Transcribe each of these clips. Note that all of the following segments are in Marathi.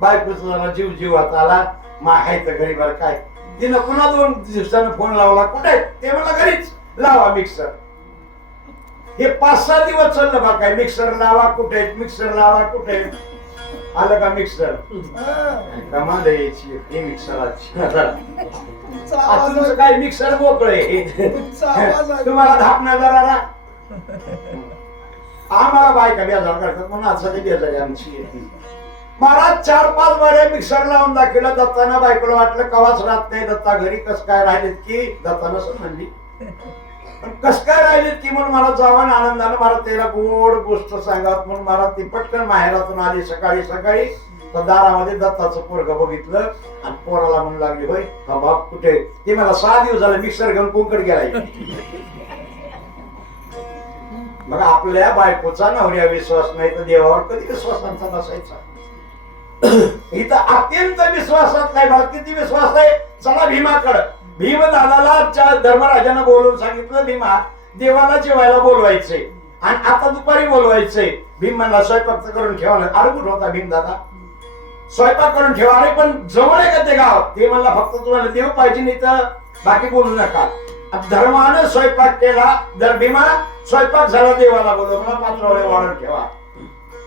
बायकोचा जरा जीव जीवात आला. मागायचं घरी बरं काय. तिनं पुन्हा 2 दिवसानं फोन लावला, कुठे ते मला घरीच. लावा मिक्सर. हे 5-6 दिवस चाललं बा काय. मिक्सर लावा कुठे, मिक्सर लावा कुठे. आलं का मिक्सर. कमाल यायची ही मिक्सराची. तुमचं काय मिक्सर मोकळे. तुम्हाला धापणार जरा आम्हाला बायका बेजार करतात म्हणून आज सगळी बेजारी आमची येते. महाराज 4-5 बरे मिक्सर लावून दाखवलं. दत्ताना बायकोला वाटलं कवाच राहत नाही दत्ता घरी. कस काय राहिलेत की दत्तानं असं म्हणली. पण कस काय राहिलेत की म्हणून मला जावं आनंदानं मला त्याला गोड गोष्ट सांगावं म्हणून मला ती पटकन माहेरातून आली. सकाळी तर दारामध्ये दत्ताचं पोरग बघितलं आणि पोराला म्हणू लागली, होय हा बाप कुठे. ते मला 6 दिवस झाले मिक्सर घेऊन कोकड गेलाय. मग आपल्या बायकोचा नवऱ्या विश्वास नाही तर देवावर कधी विश्वासांचा बसायचा. इथं अत्यंत विश्वासात नाही. मला किती विश्वास आहे. चला भीमाकडं. भीम दादाला धर्मराजानं बोलून सांगितलं, भीमा देवाला जेवायला बोलवायचे आणि आता दुपारी बोलवायचे. भीम म्हणला स्वयंपाक करून ठेवा. अडकूट होता भीम दादा. स्वयंपाक करून ठेवा. अरे पण जवळ आहे का ते गाव. ते म्हणला फक्त तुम्हाला देव पाहिजे नाही तर बाकी बोलू नका. धर्मानं स्वयंपाक केला. जर भीमा स्वयंपाक झाला देवाला बोलव मला पात्रवाळे वाढून ठेवा.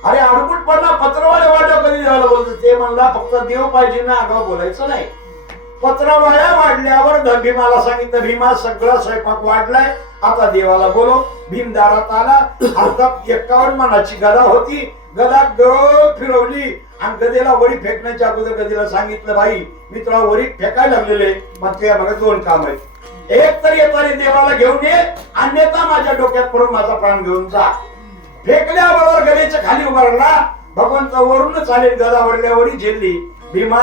अरे अडकुटपणा पत्रवाळे वाढव कधी देवाला बोलतो. ते म्हणला फक्त देव पाहिजे ना आगाव बोलायचं नाही. पत्रवाळ्या वाढल्यावर भीमाला सांगितलं, भीमा सगळा स्वयंपाक वाढलाय आता देवाला बोलव. भीम दारात आला. हातात 51 मनाची गदा होती. गदा गोल फिरवली आणि गदेला वरी फेकण्याच्या अगोदर गदेला सांगितलं, भाई मी तुला वरी फेकायला लागलेले. मग तुझ्या मागे 2 काम आहेत. एक तर येताना देवाला घेऊन ये, अन्यथा माझ्या डोक्यात पडून माझा प्राण घेऊन जा. फेकल्याबरोबर गदेच्या खाली उभारला. भगवंत वरूनच आले. गदा वरल्यावरी झेलली. भीमा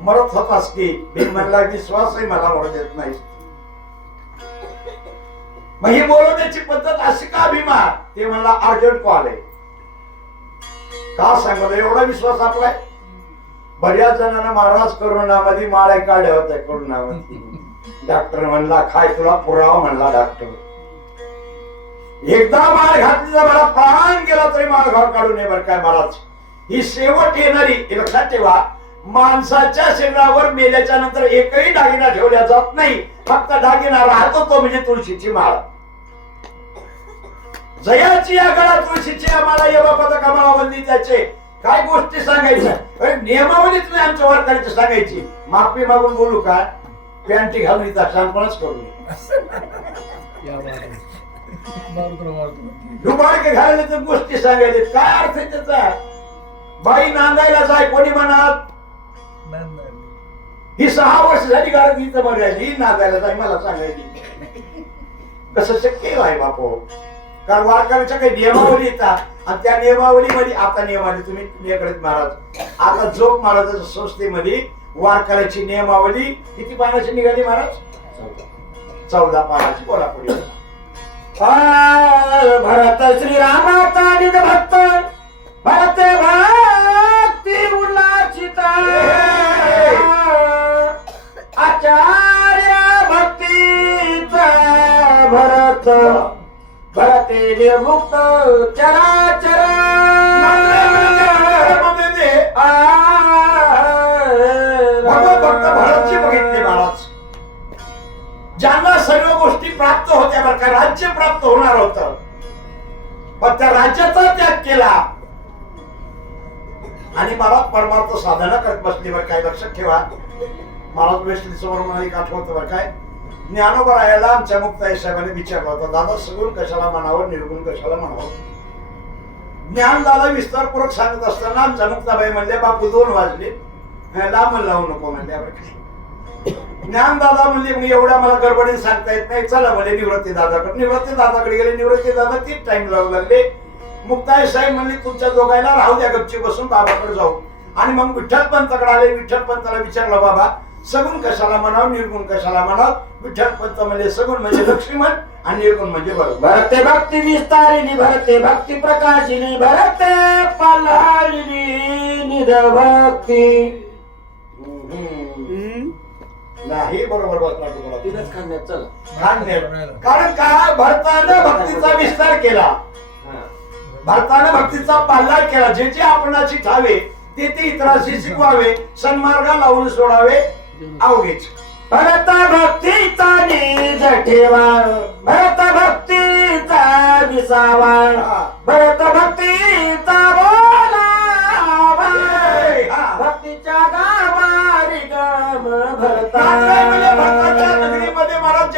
मरत होतास की. भीम म्हणला विश्वासही मला मरू देत नाही. मग ही बोलवण्याची पद्धत अशी का भीमा. ते म्हणला अर्जंट कॉल आहे. का सांगतो एवढा विश्वास आपलाय. बऱ्याच जणांना महाराज करोनामध्ये माळ्या काढल्या होत्या. करोनामध्ये डॉक्टर म्हणला काय तुला पुरावा म्हणला डॉक्टर. एकदा माळ घातली तर मला प्राण गेला तरी माळ घाव काढू नये बरं काय महाराज. ही शेवट येणारी लक्षात ठेवा. माणसाच्या शरीरावर मेल्याच्या नंतर एकही दागिना ठेवला जात नाही. फक्त दागिना राहतो तो म्हणजे तुळशीची माळ. जयाची या गळा तुळशीची आम्हाला येवा पदक आम्हाला बंदी त्याचे काय गोष्टी सांगायच्या. नियमावलीच नाही आमच्या वारकऱ्याची सांगायची. माफी मागून बोलू का. पॅन्टी घालून इथं शांतपणच करू. डुबाडके घालले तर गोष्टी सांगायचे. काय अर्थ आहे त्याचा. बाई नांदायला जाय कोणी म्हणत. ही 6 वर्ष झाली घरात इथं बघायची. ही नांदायला जाय मला सांगायची. कसं शक्य आहे बापो. कारण वारकऱ्याच्या काही नियमावली येतात आणि त्या नियमावलीमध्ये आता नियमावली तुम्ही तुझ्याकडे महाराज आता जोग महाराजाच्या संस्थेमध्ये वारकऱ्याची नियमावली किती पानाची निघाली महाराज. 14 पानाची. बोला पुढे. भरत श्रीरामाचा निज भक्त भरत भक्ती उल्लासिता आचार्य भक्तीचा भरत भरते निर्मुक्त चराचर भक्त भरतची बघितले महाराज. ज्यांना सर्व गोष्टी प्राप्त होत्या बरं का. राज्य प्राप्त होणार होतं पण त्या राज्याचा त्याग केला आणि मला परमार्थ साधना करत बसली बरं काय. लक्षात ठेवा. महाराज वैष्णवी समोर मला एक आठवतं बरं काय. ज्ञानोबा यायला आमच्या मुक्ताई साहेबांनी विचारला होता, दादा सगुण कशाला म्हणावं निर्गुण कशाला म्हणावं. ज्ञान दादा विस्तारपूर्वक सांगत असताना आमच्या मुक्ताबाई म्हणले, बापू 2 वाजले लांब लावू नको म्हणले. ज्ञान दादा म्हणले मी एवढ्या मला गडबडीने सांगता येत नाही. चला म्हणले निवृत्ती दादाकडे. निवृत्ती दादाकडे गेले. निवृत्ती दादा 3 टाइम लावू लागले. मुक्ताई साहेब म्हणले तुमच्या दोघांना राहू द्या गपची बसून बाबाकडे जाऊ. आणि मग विठ्ठल पंताकडे आले. विठ्ठल पंताला विचारलं, बाबा सगुण कशाला म्हणावं निर्गुण कशाला म्हणावं. विठ्ठल पंत म्हणजे सगुण म्हणजे लक्ष्मण आणि निर्गुण म्हणजे बरोबर. भरते भक्ती विस्तारिणी भरते भक्ती प्रकाशिनी भरते पल्हाळिनी निध भक्ती. नाही बरोबर बसला तुम्हाला तिथंच खाण्यात चला. कारण का भरतानं भक्तीचा विस्तार केला. भरतानं भक्तीचा पाल्ला केला. जे जे आपणाची ठावे ते इतराशी शिकवावे, सन्मार्गा लावून सोडावे अवघेच. भरत भक्तीचा निज ठेवा, भरत भक्तीचा विसावा, भरत भक्तीचा बोलावा, भक्तीच्या गावारी गम भरता. भरताच्या नगरीमध्ये महाराज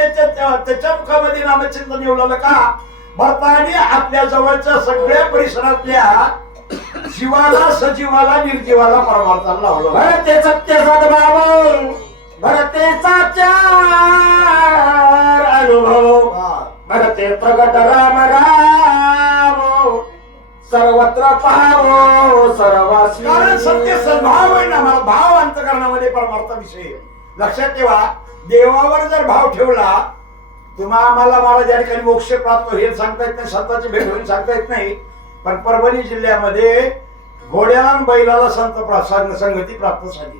त्याच्या मुखामध्ये नामचिंतन येवलं का? भरताने आपल्या जवळच्या सगळ्या परिसरातल्या जीवाला, सजीवाला, निर्जीवाला परमार्थाला लावलं. भरते सत्य सद्भाव, भरतेचा चार अनुभव, भरते प्रगट राम राम, सर्वत्र पाहावो सर्वासी. कारण सत्य सद्भाव आहे ना, मला भाव अंतकरणामध्ये परमार्थाविषयी. लक्षात ठेवा, देवावर जर भाव ठेवला, आम्हाला महाराज या ठिकाणी मोक्ष प्राप्त होईल सांगता येत नाही, संतांची भेट होईल सांगता येत नाही. पण परभणी जिल्ह्यामध्ये घोड्याला आणि बैलाला संत संगती प्राप्त झाली.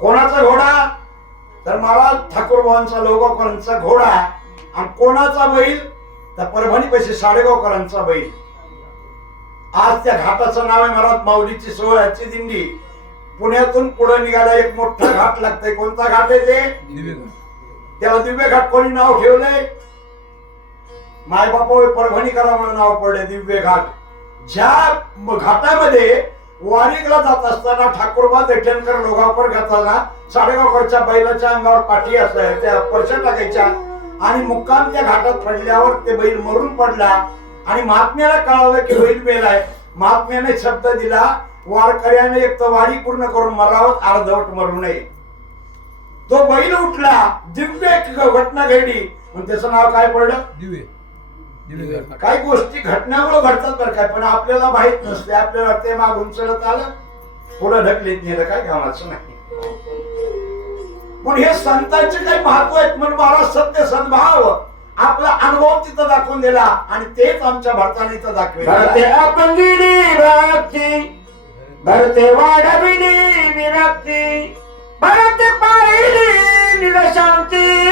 कोणाचा घोडा? तर महाराज ठाकूरबाबांचा, लोगावकरांचा घोडा. आणि कोणाचा बैल? तर परभणी पैसे साडेगावकरांचा बैल. आज त्या घाटाचं नाव आहे महाराज माऊलीची सोहळ्याची दिंडी. पुण्यातून पुढे निघाला एक मोठा घाट लागतंय. कोणता घाट आहे ते? त्याला दिव्य घाट कोणी नाव ठेवलंय? मायबापा परभणीकरा म्हणून नाव पडले दिव्य घाट. ज्या घाटामध्ये वारीला जात असताना ठाकूरबा दैठणकर लोगावकर घाताना साडेगावकरच्या बैलाच्या अंगावर पाठी असायच्या, त्या परशा टाकायच्या आणि मुक्काम त्या घाटात पडल्यावर ते बैल मरून पडला. आणि महात्म्याला कळालं की बैल मेलाय. महात्म्याने शब्द दिला, वारकऱ्याने एक तर वारी पूर्ण करून मरावं, अर्धवट मरू नये. तो बैल उठला, दिव्य घटना घडली. पण त्याचं नाव काय पडलं? दिव्य. काही गोष्टी घटनामुळे घडतात बरं काय, पण आपल्याला माहित नसते. आपल्याला ते मागून चढत आलं, पुढे ढकलीत नेलं, काय कामाचं नाही. पण हे संतांचे काही महत्व आहेत म्हणून महाराज सत्य सद्भाव आपला अनुभव तिथं दाखवून दिला. आणि तेच आमच्या भारताने इथं दाखवले. भरते अपंगिनी भक्ती, भरते वाढविणी विरक्ती, भरते पाहिली निरशांती.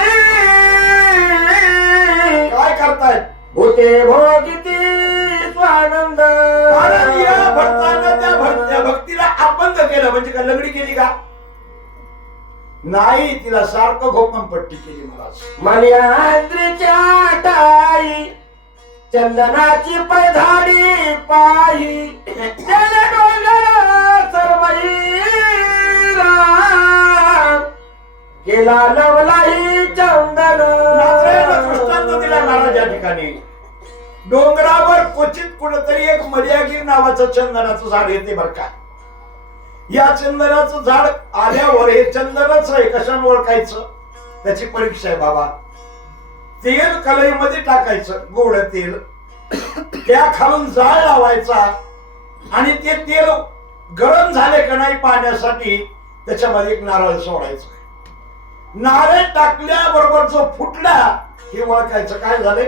काय करतायत? भूते भोगिती स्वानंद. कारण या भक्तानं त्या भक्तीला अपंग केलं. म्हणजे का लंगडी केली का? नाही, तिला सारखं घोकंपट्टी केली महाराज. मल्याद्रीच्या टाई, चंदनाची पैधाडी पाही, त्याने डोलला सर्वहीरा, केला लवलाही चंदन. दृष्टांत दिला महाराज या ठिकाणी. डोंगरावर क्वचित कुठेतरी एक मर्यागीर नावाचं चंदनाचं झाड येते बर का. या चंदनाचं झाड आल्यावर हे चंदनच आहे, कशाने ओळखायचं? त्याची परीक्षा आहे बाबा. तेल कढईमध्ये टाकायचं, गोड तेल, त्या खालून जाळ लावायचा आणि ते तेल गरम झाले का नाही पाण्यासाठी त्याच्यामध्ये एक नारळ सोडायचं. नारळ टाकल्याबरोबर जो फुटला हे ओळखायचं काय झाले?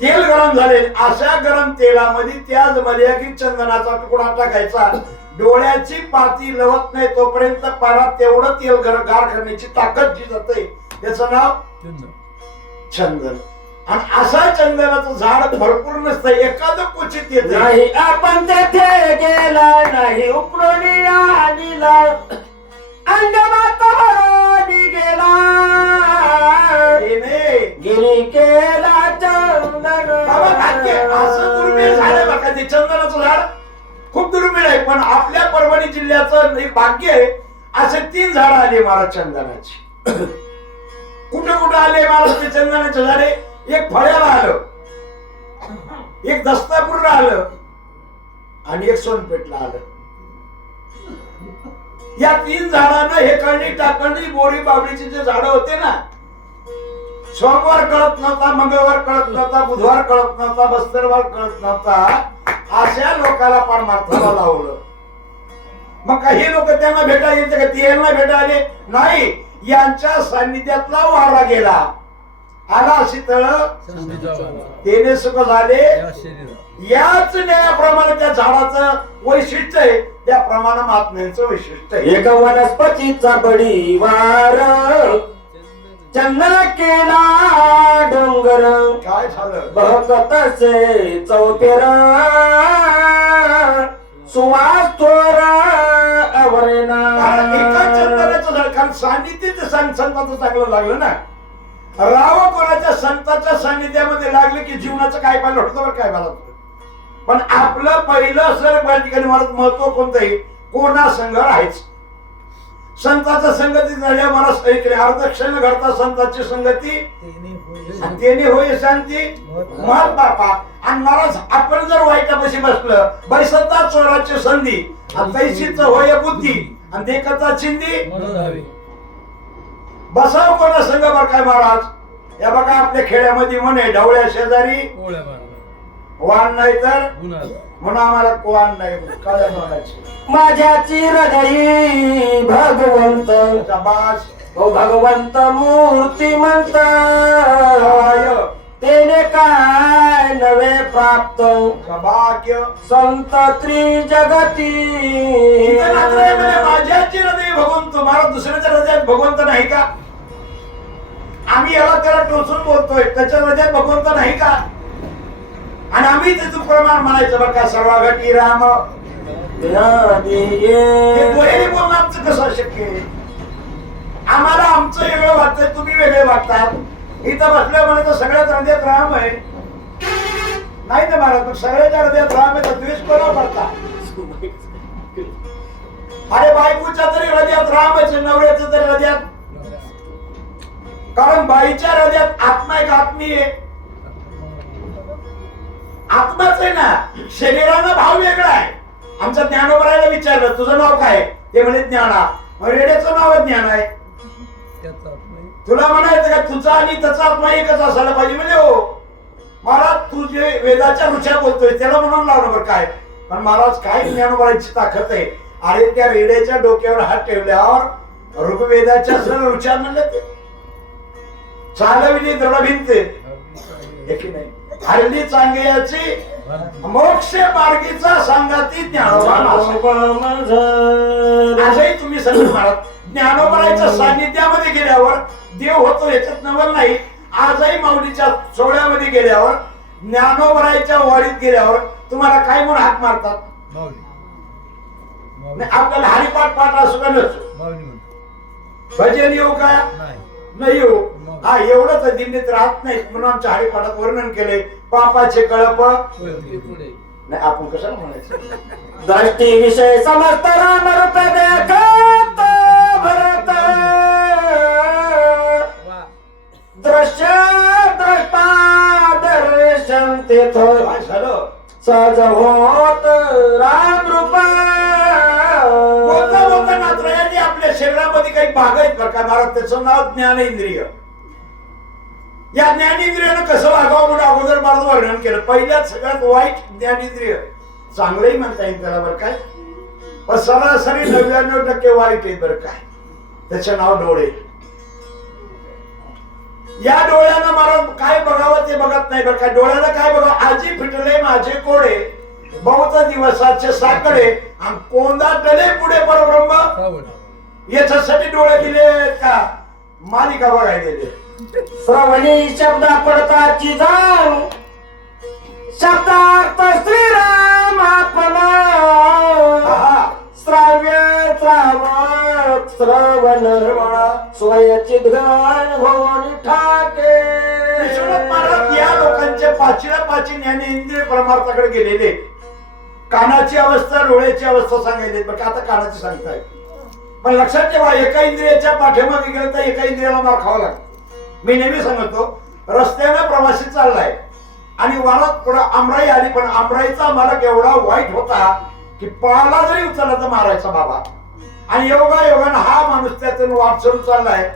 तेल गरम झाले. अशा गरम तेलामध्ये त्याच मर्यादित चंदनाचा तुकडा टाकायचा. डोळ्याची पाती लवत नाही तोपर्यंत पारा तेवढं तेल गार करण्याची ताकद जी जाते त्याचं नाव चंदन. आणि असा चंदनाचं झाड भरपूर नसतं, एखादं क्वचित येत नाही. आपण तेथे गेला नाही, उकळून आणला, अंगमात भरोनी गेला, गिरी केला चंदन. असं दुर्मिळ झालं बघा. ते चंदनाचं झाड खूप दुर्मिळ आहे. पण आपल्या परभणी जिल्ह्याचं एक भाग्य आहे, असे 3 झाडं आले महाराज चंदनाची. कुठे कुठे आले महाराज ते चंदनाचे झाडे? एक फळ्याला आलं, एक दस्तापूरला आलं आणि एक सोनपेठला आलं. या 3 झाडांना हे कळणी टाकणी बोरी बाबळीचे जे झाड होते ना, सोमवार कळत नव्हता, मंगळवार कळत नव्हता, बुधवार कळत नव्हता, बस्तरवार कळत नव्हता, अशा लोकांना परमार्थाला लावलं. मग काही लोक त्यांना भेटा येते का? ते यांना भेटा आले नाही. यांच्या सान्निध्यातला वारा गेला, आला अशी तळ तेने सुख झाले. याच न्यायाप्रमाणे त्या झाडाचं वैशिष्ट्य आहे, त्याप्रमाणे महात्म्यांचं वैशिष्ट्य आहे. एक वनस्पतीचा बडीवार, चंदन केला डोंगर, काय झालं? बहकतसे चौफेर, सुवास थोर कारण अवरेना एका चंदनाचं झाड, कारण सानिध्य संतांचं चांगलं लागलं ना. राव कोणाच्या संताच्या सानिध्यामध्ये लागले की जीवनाचं काय पाहिलं होतं बरं काय मला. पण आपलं पहिलं सर या ठिकाणी मला महत्व कोणतंही कोणा संघ राहायचं. संतांच्या संगती झाल्या मला सही केली. अर्धक्षण घडता संतांची संगती आणि त्याने होय शांती मत बापा. आणि महाराज आपण जर वाईटापाशी बसलं बैसता चोराची संधी आणि तैशीच होय बुद्धी आणि ते कथा चिंदी बसाव कोणा संघ बर काय महाराज. या बघा आपल्या खेड्यामध्ये म्हणे ढवळ्या शेजारी वाण नाही तर म्हणून आम्हाला वाण नाही काळ्या म्हणायचे. माझ्याची हृदयी भगवंत शाबास. ओ भगवंत मूर्तिमंत तेने काय नवे प्राप्त सौभाग्य संत त्रिजगती इथं मात्र आहे म्हणे माझ्याची हृदय भगवंत. मला दुसऱ्याच्या हृदयात भगवंत नाही का. आम्ही याला त्याला टोचून बोलतोय त्याच्या हृदयात भगवंत नाही का. आणि आम्ही त्याचं प्रमाण म्हणायचं बरं का सर्वाघटी राम. हे दोन्ही बोलणं आमचं कसं शक्य आहे. आम्हाला आमचं वेगळं वाटतंय तुम्ही वेगळे वाटतात. इथं बसल्या म्हणे तर सगळ्याच हृदयात राम आहे नाही ना महाराज. पण सगळ्याच्या हृदयात राम आहे तर द्वेष कोणा पडता. अरे बायकोच्या तरी हृदयात राम आहे नवऱ्याचं तरी हृदयात. कारण बाईच्या हृदयात आत्मा एक आत्मी आहे. आत्माच आहे ना. शरीराचा भाव वेगळा आहे. आमच्या ज्ञानोबरायला विचारलं तुझं नाव काय ते म्हणे ज्ञाना. रेड्याचं नाव ज्ञान आहे. तुला म्हणायचं का तुझा आणि त्याचा आत्मा एकच असायला पाहिजे म्हणजे हो महाराज. तू जे वेदाच्या रुच्या बोलतोय त्याला म्हणून लावणं बरं काय. पण महाराज काय ज्ञानोबरायची ताकद आहे. अरे त्या रेड्याच्या डोक्यावर हात ठेवल्यावर ऋग्वेदाच्या सर्व रुच्या म्हणलं ते चालविली दृढ भिंत नाही. हरली चांगल्याची मोक्ष मार्गीचा सांगाती ज्ञानोबा. आजही तुम्ही सगळं महाराज ज्ञानोबराच्या सानिध्यामध्ये गेल्यावर देव होतो याच्यात नवल नाही. आजही माऊलीच्या सोहळ्यामध्ये गेल्यावर ज्ञानोबराच्या वाडीत गेल्यावर तुम्हाला काय म्हणून हाक मारतात. आपल्याला हरिपाठ पाठ असू का नसो भजन येऊ का नाही येऊ. हा एवढंच दिंडीत राहत नाही म्हणून आमच्या हरिपाठात वर्णन केले पापाचे कळप नाही. आपण कशाला म्हणायचं. दृष्टी विषय समस्त राम रूप देखत भरत दृश्य द्रष्टा दर्शन तेथ काय झालं. सहज होत राम रूप. बोलता बोलता नातरायांनी आपल्या शरीरामध्ये काही भाग आहेत बरं का महाराज. त्याचं नाव ज्ञानेंद्रिय. या ज्ञानेंद्रियानं कसं वागावं म्हणून अगोदर माझं वर्णन केलं. पहिल्यात सगळ्यात वाईट ज्ञानेंद्रिय. चांगलंही म्हणता येईल त्याला बरं काय. पण सरासरी 99% वाईट आहे बरं काय. त्याचं नाव डोळे. या डोळ्यानं महाराज काय बघावं ते बघत नाही बरं काय. डोळ्याला काय बघावं. आजी फिटले माझे कोडे बहुत दिवसाचे साकडे आणि कोंदा टले पुढे परब्रह्म. याच्यासाठी डोळे दिले का मालिका बघायला दिले. श्रवणी शब्द पडताची जाण शब्दार्थ श्रीराम आपला श्राव्य श्रावक श्रवण स्वयचित घन होऊन ठाके. महाराज या लोकांच्या पाचीला पाची ज्ञानेंद्रिय परमार्थाकडे गेलेले. कानाची अवस्था डोळ्याची अवस्था सांगायची बरं आता कानाची सांगताय. पण लक्षात ठेवा एका इंद्रियाच्या पाठीमागे गेलं तर एका इंद्रियाला मार खावा लागतो. मी नेहमी सांगतो रस्त्याने प्रवासी चाललाय आणि वारात पुढे आमराई आली. पण आमराईचा मालक एवढा वाईट होता की पाळला जरी उचलला तर मारायचा बाबा. आणि योगायोगानं हा माणूस त्यातून वाट चढून चाललाय.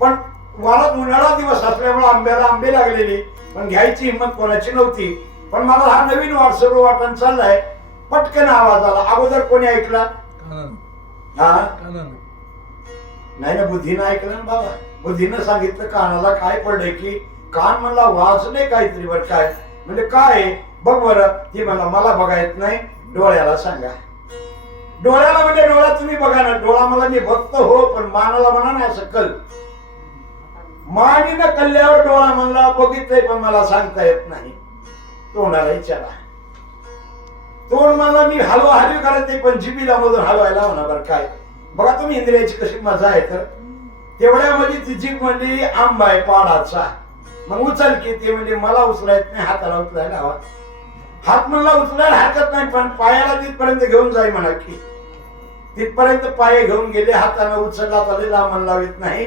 पण वारात उन्हाळा दिवस असल्यामुळे आंब्याला आंबे लागलेली पण घ्यायची हिंमत कोणाची नव्हती. पण मला हा नवीन वाटसरू वाटण चाललाय. पटकन आवाज आला. अगोदर कोणी ऐकला. हा नाही ना बुद्धीनं ऐकलं ना बाबा. बुद्धीनं सांगितलं कानाला काय पडलंय की कान म्हणला वाजले काहीतरी बरं काय. म्हणजे काय बघ बरं. ती म्हणला मला बघा येत नाही डोळ्याला सांगा. डोळ्याला म्हणजे डोळा तुम्ही बघा ना. डोळा मला मी बघतो हो पण मानाला म्हणा ना असं कल. मानीनं कल्ल्यावर डोळा म्हणला बघितलंय पण मला सांगता येत नाही. तोंडाला विचारा. तोंड मला मी हलवा हलवी करत नाही, पण जिबीला मधून हलवायला म्हणा बरं काय. बघा तुम्ही इंद्रियाची कशी मजा आहे. तर तेवढ्यामध्ये ती जीभ म्हणली आंबा आहे पाडाचा, मग उचल की. ते म्हणजे मला उचलायत नाही, हाताला उचलायला हवा. हात म्हणला उचलायला हरकत नाही, पण पायाला तिथपर्यंत घेऊन जाई म्हणा की. तिथपर्यंत पाय घेऊन गेले, हाताने उचलला तरी लांबण लावित नाही.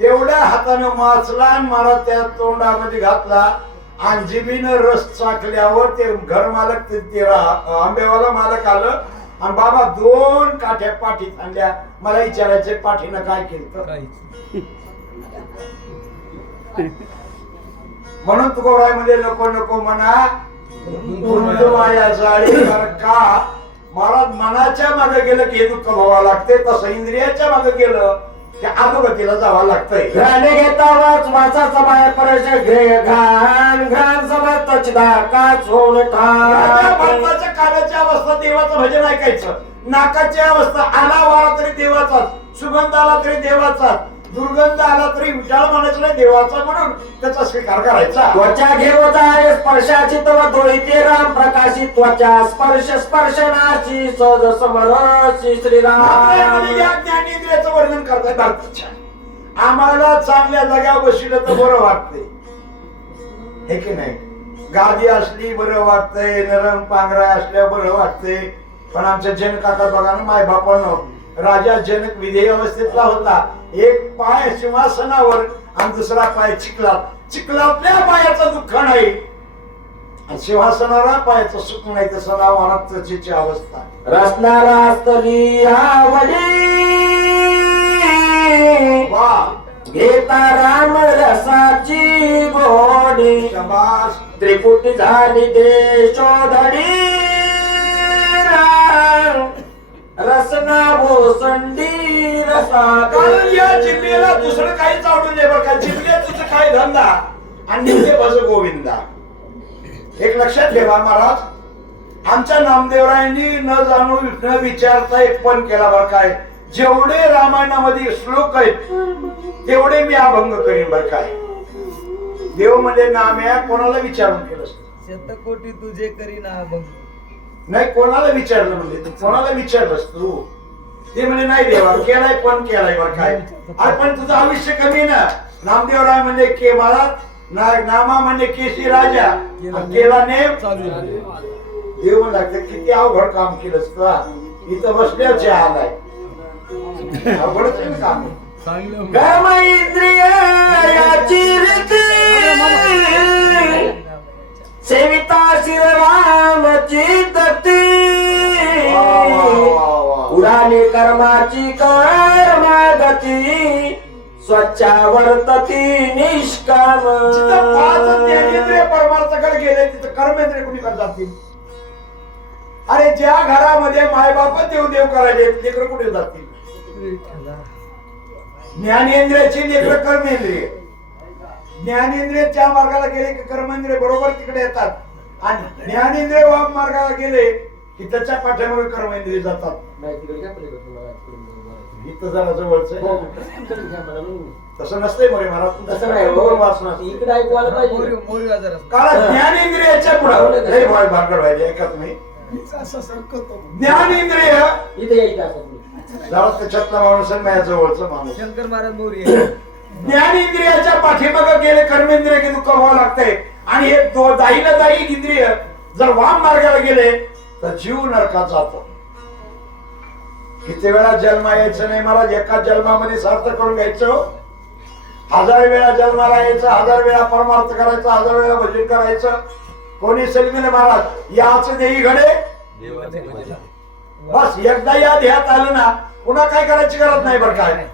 तेवढ्या हाताने माचला आणि मला त्या तोंडामध्ये घातला आणि जिबीनं रस चाकल्यावर ते घर मालक ते आंबेवाला मालक आलं आणि बाबा 2 काठ्या पाठीत आणल्या. मला विचारायचे पाठीनं काय केलं. म्हणून तुकोबाई मध्ये नको नको म्हणा माया जाळी. का महाराज मनाच्या मागे गेलं की हे दुःख भोगावं लागते, तसं इंद्रियाच्या मागे गेलं की अधोगतीला जावं लागतंय. घाणे घेता वाचा बाहेर परश घे घाण घाण समज तचदा काच होऊन भारताच्या कानाची अवस्था देवाचं भजन ऐकायचं, नाकाची अवस्था आला वारा तरी देवाचाच, सुगंध आला तरी देवाचाच, दुर्गंध आला तरी विचार म्हणायचं नाही देवाचा, म्हणून त्याचा स्वीकार करायचा. त्वचा घेवत आहे स्पर्शाची तव दोळीते राम प्रकाशी त्वचा स्पर्श स्पर्शनाची सहज समरसी श्रीराम. या ज्ञानेंद्रियाचं वर्णन करताय भारताच्या. आम्हाला चांगल्या जाग्यावर बसलं तर बरं वाटतंय, हे की नाही. गादी असली बरं वाटतंय, नरम पांघरा असल्यावर बरं वाटतंय. पण आमच्या जनकाका बघा ना, माय बापानं राजा जनक विधेय अवस्थेतला होता. एक पाय सिंहासनावर आणि दुसरा पाय चिखलात. चिखलातल्या पायाचं दुःख नाही, सिंहासनाला पायाचं सुख नाही. तसं नाव अनंतची अवस्था. रसनारा असतली आवडी वा घेता राम रसाची गोडी. शबास. त्रिपुटी झाली देशोधडी रसना भोसंडी रसा. कारण या जिल्ह्याला दुसरं काहीच आवडून नाही बरं का. जिल्ह्यात तुझं काय धंदा आणि नित्य भज गोविंदा. एक लक्षात ठेवा महाराज, आमच्या नामदेवरायांनी न जाणू न विचारता एक पण केला बरं काय. जेवढे रामायणामध्ये श्लोक आहेत तेवढे मी अभंग करीन बरं काय. देव म्हणजे नाम आहे, कोणाला विचारून केलं. शतकोटी तुझे करीना अभंग. नाही कोणाला विचारलं म्हणजे तू कोणाला विचारलंस तू. ते म्हणजे नाही देवा केलाय पण केलाय बरं काय. अरे पण तुझं आयुष्य कमी ना. नामदेवराय म्हणजे के महाराज, नामा म्हणजे केशी राजा, केला नेम देव म्हणला किती अवघड काम केलंस तू. इथं बसल्याचे आलाय अवघडच आहे काम. कर्म इंद्रियाची रीती सेविता श्रीरामची दत्ती. उडाली कर्माची कर्मगती स्वच्छा वर्तती निष्काम. जिथं 5 ज्ञानेंद्रिय परमार्थाकडे गेले तिथं कर्मेंद्रिय कुणीकडे जातील. अरे ज्या घरामध्ये मायबाप देव देव करायले लेकर कुठे जातील. ज्ञानेंद्रियाची लेकर कर्मेंद्रिय. ज्ञानेंद्रियच्या मार्गाला गेले की कर्मेंद्रिय बरोबर तिकडे येतात आणि ज्ञानेंद्रिय वाम मार्गाला गेले की त्याच्या पाठ्यामागे कर्मेंद्रिय जातात. इथं जरा जवळच तसं नसतंय मरे महाराज. तसं नाही इकडे ऐकवायला पाहिजे. कारण ज्ञानेंद्रियाच्या पुढे लय भानगड व्हायची. ऐका तुम्ही, ज्ञानेंद्रिय इथे यायचं जरा त्याच्यातला माणूस आहे माझ्या जवळचा माणूस. शंकर महाराज मोरी. ज्ञानेंद्रियाच्या पाठीमागे गेले कर्मेंद्रिय की दुःख व्हावं लागतंय. आणि हे दाहीला दाही इंद्रिय जर वाम मार्गाला गेले तर जीव नरकात जातो. किती वेळा जन्म यायचं नाही महाराज. एका जन्मामध्ये सार्थ करून घ्यायचं. 1000 वेळा जन्माला यायचं, 1000 वेळा परमार्थ करायचा, 1000 वेळा भजन करायचं. कोणी सलमीने महाराज याच देही घडे बस. एकदा या ध्येयात आलं ना पुन्हा काय करायची गरज नाही बरं काय.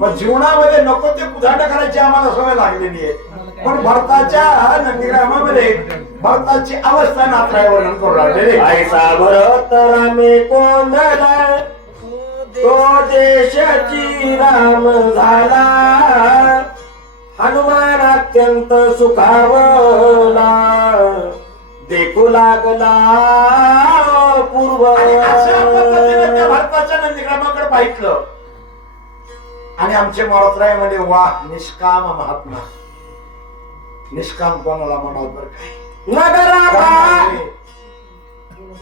पण जीवनामध्ये नको ते उदाहरण करायची आम्हाला सवय लागलेली आहे. पण भरताच्या नंदीग्रामामध्ये भरताची अवस्था नात्राय वर्णन करू लागलेली. ऐसा भरत रामे कोंदला तो देशाची राम झाला. हनुमान अत्यंत सुखावला देखू लागला पूर्व. अशा पद्धतीने त्या भरताच्या नंदीग्रामाकडे पाहितलं आणि आमचे मारुतराय म्हणजे वाह निष्काम महात्मा. निष्काम कोणाला म्हणावं बरं काय.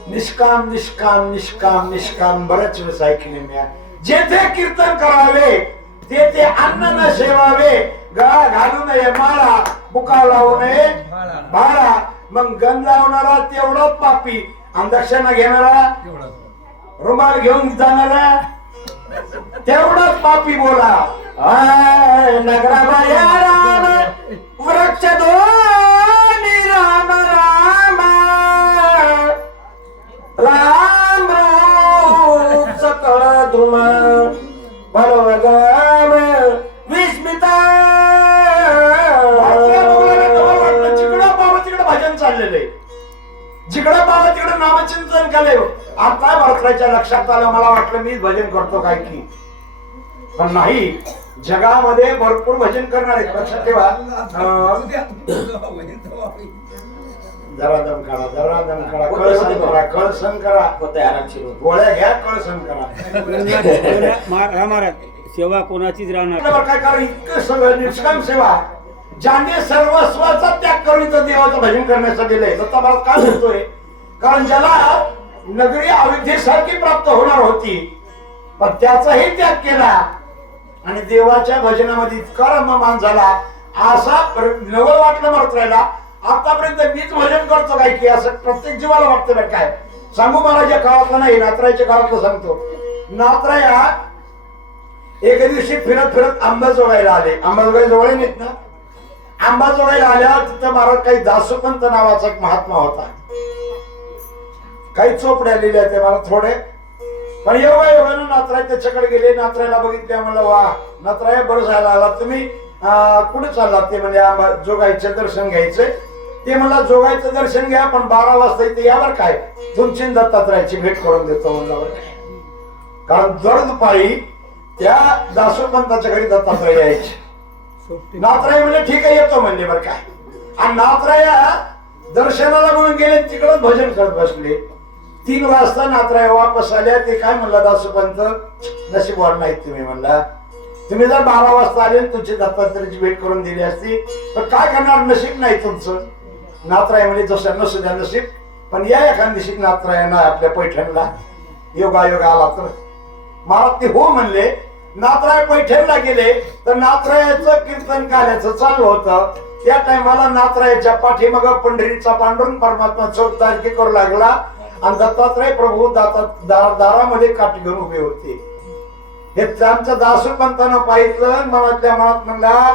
निष्काम निष्काम निष्काम निष्काम बऱ्याच वेळेस ऐकले मी. जेथे कीर्तन करावे तेथे अन्न न सेवावे, गळा घालू नये माळा, बुका लावू नये भाळा. मग गण लावणारा तेवढाच पापी आणि दक्षिणा घेणारा रुमाल घेऊन जाणारा तेवढाच पापी. बोला नगराबाया राम वृक्ष दोन्ही राम राम राम रूप सकळ द्रुम बलवगम विस्मिता. जिकडं पाहावं तिकडं भजन चाललेलं आहे, जिकडं पाहावं तिकडं नामचिंतन केलंय. आता भरतराच्या लक्षात आलं, मला वाटलं मीच भजन करतो काय की, पण नाही. जगामध्ये भरपूर भजन करणार आहेत. लक्षात ठेवा. जरा दम काढा, जरा दम काढा, कळसन करा, कळसन करा, गोळ्या घ्या, कळसन करा. महाराज सेवा कोणाचीच राहणार. काय कारण इतकं सगळं निष्काम सेवा, ज्याने सर्वस्वाचा त्याग करून इथं देवाचं भजन करण्यासाठी दिलंय. दत्ता महाराज काय म्हणतोय, कारण ज्याला नगरी अविद्येसारखी प्राप्त होणार होती पण त्याचाही त्याग केला आणि देवाच्या भजनामध्ये इतका रममान झाला. असा नवल वाटलं मरत्रायला, आतापर्यंत मीच भजन करतो काय की, असं प्रत्येक जीवाला वाटतं. बरं काय सांगू, महाराजा काळातलं नाही, नात्रायच्या काळातलं सांगतो. नात्राया एके दिवशी फिरत फिरत आंबाजोगाईला आले. आंबाजोगाई जवळ नाहीत ना. आंबाजोगाईला आल्यावर तिथं महाराज काही दासोपंत नावाचा एक महात्मा होता. काही चोपड्या लिहिल्या ते मला थोडे, पण योगायोगानं नात्राय त्याच्याकडे गेले. नात्रायला बघितले, म्हणलं वा नात्राय बरं झाला आला तुम्ही, कुठे चाललात? ते म्हणजे आंबा जोगाईचं दर्शन घ्यायचंय. ते मला जोगाईचं दर्शन घ्या पण 12 वाजता इथे यावर काय तुमची दत्तात्रयाची भेट करून देतो म्हणलं. कारण दर दुपारी त्या दासोपंताच्या घरी दत्तात्रय यायचे. नात्राय म्हणजे ठीक आहे येतो म्हणले. बरं काय, आणि नात्राया दर्शनाला म्हणून गेले, तिकडं भजन करत बसले. 3 वाजता नात्राया वापस आल्या. ते काय म्हणला, दासोपंत नशीबवान नाहीत तुम्ही. म्हणला तुम्ही जर 12 वाजता आले तुमची दत्तात्रयाची भेट करून दिली असती तर काय करणार, नशीब नाही तुमचं. नात्राय म्हणजे जसं नसू द्या नशीब, पण या एखाद दिवशी नात्रायांना आपल्या पैठणला योगायोग आला तर. महाराज ते हो म्हणले. नात्राय पैठणला गेले तर नात्रायाचं कीर्तन काल्याचं चालू होतं. त्या टायमाला नात्रायाच्या पाठीमाग पंढरीचा पांडुरंग परमात्मा चौकदारकी करू लागला आणि दत्तात्रय प्रभू दारामध्ये काठी घेऊन उभे होते. हे आमच्या दासोपंतानं पाहिलं, मनातल्या मनात म्हणला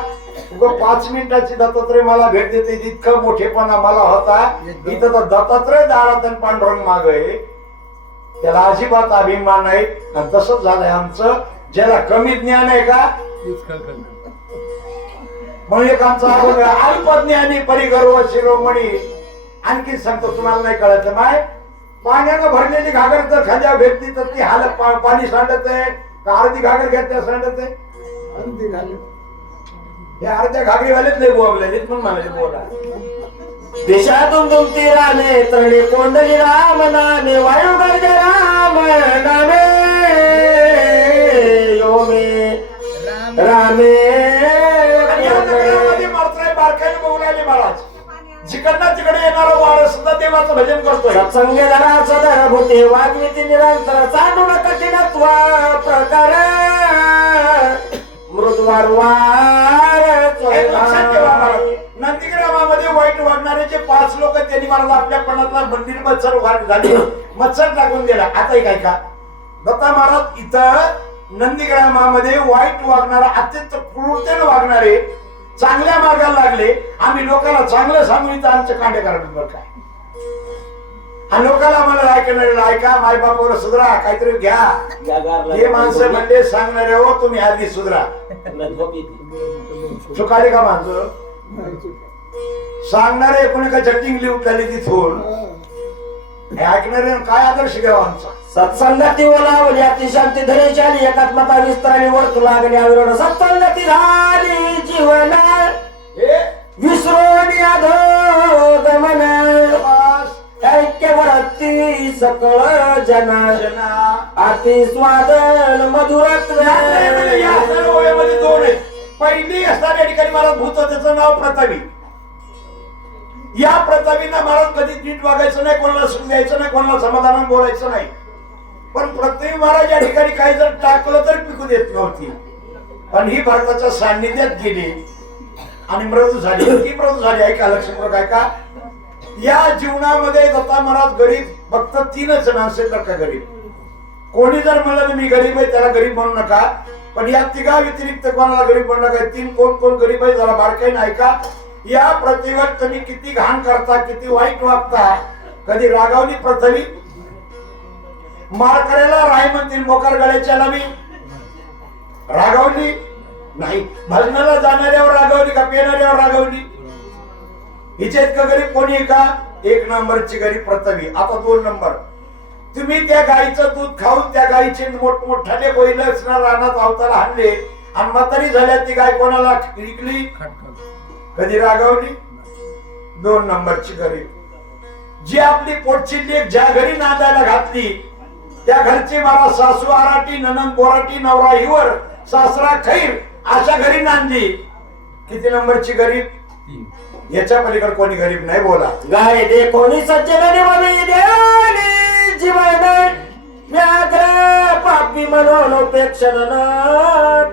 5 मिनिटाची दत्तात्रय मला भेट देते, इतकं मोठेपणा मला होता. इथं तर दत्तात्रय दारात आणि पांडुरंग माग आहे, त्याला अजिबात अभिमान नाही. आणि तसंच झालंय आमचं. ज्याला कमी ज्ञान आहे का म्हणून एक आमचा अल्पज्ञानी परिगर्व शिरोमणी. आणखी सांगतो, तुम्हाला नाही कळायचं माय, पाण्यानं भरलेली घागर जर खांद्यावर भेटली तर ती हालत पाणी सांडत आहे का अर्धी घागर घेतल्या सांडत आहे? अर्धी घागर. हे अर्ध्या घागरीवालेच नाही बोललेलीच म्हणून म्हणाले बोला. देशातून दुमती राणे तळे कोंडली राम नामे, वायू गर्ज राम नामे योमे रामे. नगरामध्ये मात्र बारकाईने बघून आले महाराज. जिकडनं तिकडे येणारा वार सुद्धा देवाचं भजन करतोय. सत्संग धरा सदर भूते वाग्मिती निरंतर चांडून कठीणत्व प्रकार मृदवार नंदीग्रामामध्ये वाईट वागणारे जे 5 लोक त्यांनी मला आपल्या पणातला मंदिर मच्छर झाले, मच्छर टाकून दिला. आता काय का दत्ता महाराज इथं नंदीग्रामामध्ये वाईट वागणारा, अत्यंत क्रूरतेने वागणारे चांगल्या मार्गाला लागले. आम्ही लोकांना चांगलं सांगू इथं आमचे कांडे करणार काय. आणि लोकांना आम्हाला ऐकणारे ऐका, माय बापावर सुधरा, काहीतरी घ्या. हे माणसं म्हणले सांगणारे हो तुम्ही आधी सुधरा. चुकाले का माणसं सांगणारे कोणी का चटिंग लिहून झाली तिथून ऐकणारे काय आदर्श घ्यावा आमचा. सत्संगती ओलावली अतिशांती धरेशाली एकात्मता विस्ताराने वर्तू लागले अविरोध. सत्संगती झाली जीवन विसरून अधोगमन, ऐक्यवरती सकळ जना अति स्वादन मधुरत्व. दोन आहेत. पहिली असणाऱ्या ठिकाणी मला भूत त्याचं नाव प्रतावी. या प्रतापींना महाराज कधी नीट वागायचं नाही, कोणाला सुख द्यायचं नाही, कोणाला समाधानाने बोलायचं नाही. पण प्रतापी महाराज या ठिकाणी काही जर टाकलं तर पिकू देत नव्हती. पण ही भारताच्या सान्निध्यात गेली आणि मृदू झाली. ती मृदू झाली. ऐका लक्ष्मण ऐका, या जीवनामध्ये दत्ता महाराज गरीब फक्त 3च जण असेल तर का गरीब. कोणी जर म्हणलं मी गरीब आहे त्याला गरीब म्हणू नका, पण या तिघा व्यतिरिक्त कोणाला गरीब म्हणू नका. 3 कोण कोण गरीब आहे जरा बारकाईने ऐका. या प्रतिवर तुम्ही किती घाण करता, किती वाईट वागता. कधी रागावली पृथ्वी? मार करायला राय म्हणतील मोकार गळ्याच्या लावी, रागावली नाही. भजनाला जाणाऱ्यावर रागावली का पेणाऱ्यावर रागावली? हिच्या इतकं गरीब कोणी का? 1 नंबरची गरीब पृथ्वी. आता 2 नंबर, तुम्ही त्या गाईचं दूध खाऊन त्या गाईचे मोठमोठाले बैलच ना रानात अवताला आणले आणि म्हातारी झाल्या. ती गाय कोणाला विकली? कधी रागावली? 2 नंबरची गरीब. जी आपली पोटची लेक ज्या घरी नांदायला घातली त्या घरची मला सासू आराटी, ननंद बोराटी, नवरा हिवर, सासरा खैर अशा घरी नांदली. किती नंबरची गरीब? याच्या पलीकडे कोणी गरीब नाही. बोला. गाय दे कोणी सज्जन जीवन व्याघ्र पापी म्हणून उपेक्षण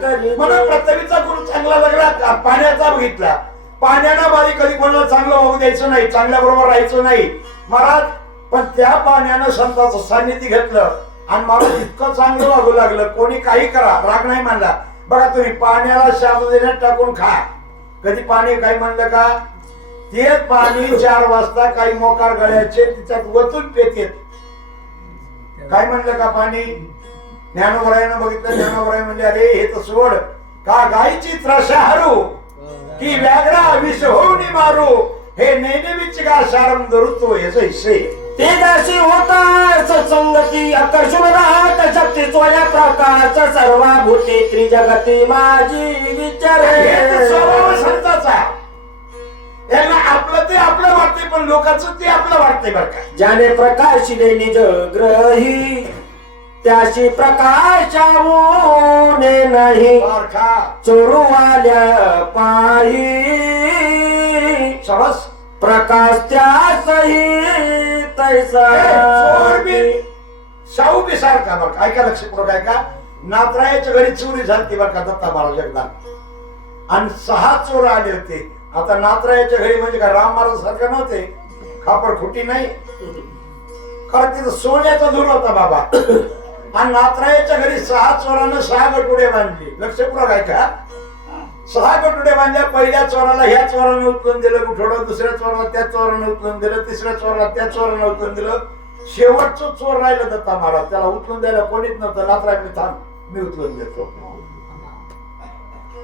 करी. म्हणून पृथ्वीचा गुरु चांगला लागला, पाण्याचा बघितला. पाण्यानं बारी कधी कोणाला चांगलं वागू द्यायचं नाही, चांगल्या बरोबर राहायचं नाही महाराज. पण त्या पाण्यानं संतांचं सान्निध्य घेतलं आणि महाराज इतकं चांगलं वागू लागलं. कोणी काही करा, राग नाही मानला. बघा तुम्ही पाण्याला शाबुदाण्यात टाकून खा, कधी पाणी काही म्हणलं का? ते पाणी 4 वाजता काही मोकार गळ्याचे तिच्यात वतून पेतेत. काय म्हणलं का पाणी? ज्ञानोबरायानं बघितलं. ज्ञानोबराय म्हणले अरे हे तर सोड का गायची त्रशा हरू की व्याघ्रा विष होऊन मारू हे नेनेविच का शारम धरुतो याचा हिस्से. ते दासी होता सत्संगती आकर्षण राहत शक्ती सोया प्रकाश सर्वाभूती त्रिजगती माझी विचार. स्वभाव संताचा. यांना आपलं ते आपलं वाटते पण लोकांचं ते आपलं वाटते बरं का. ज्याने प्रकाशिले निज ग्रही त्याशी प्रकाशावूने नाही चोरूवाल्या पाही समज प्रकाश त्यासही तैसा. शाहू बी सारखा बरं का. ऐका लक्षपूर्वक ऐका. नात्रायाच्या घरी चोरी झाली बरं का दत्ता महाराज एकदा आणि 6 चोर आले होते. आता नात्रायाच्या घरी म्हणजे काय राम महाराज सारखे नव्हते, खापर खुटी नाही, कारण तिथं सोन्याचा धूर होता बाबा. आणि नात्रायाच्या घरी 6 चोरांना 6 गटुडे बांधले. लक्षपूर्वक ऐका. 6 गटुडे बांधल्या. पहिल्या चोराला ह्या चोरानं उचलून दिलं गुठोडं, दुसऱ्या चोराला त्या चोरानं उचलून दिलं, तिसऱ्या चोराला त्या चोरानं उचलून दिलं. शेवटचं चोर राहिलं दत्ता महाराज. त्याला उचलून द्यायला कोणीच नव्हतं. नात्राय मी थांब मी उचलून देतो.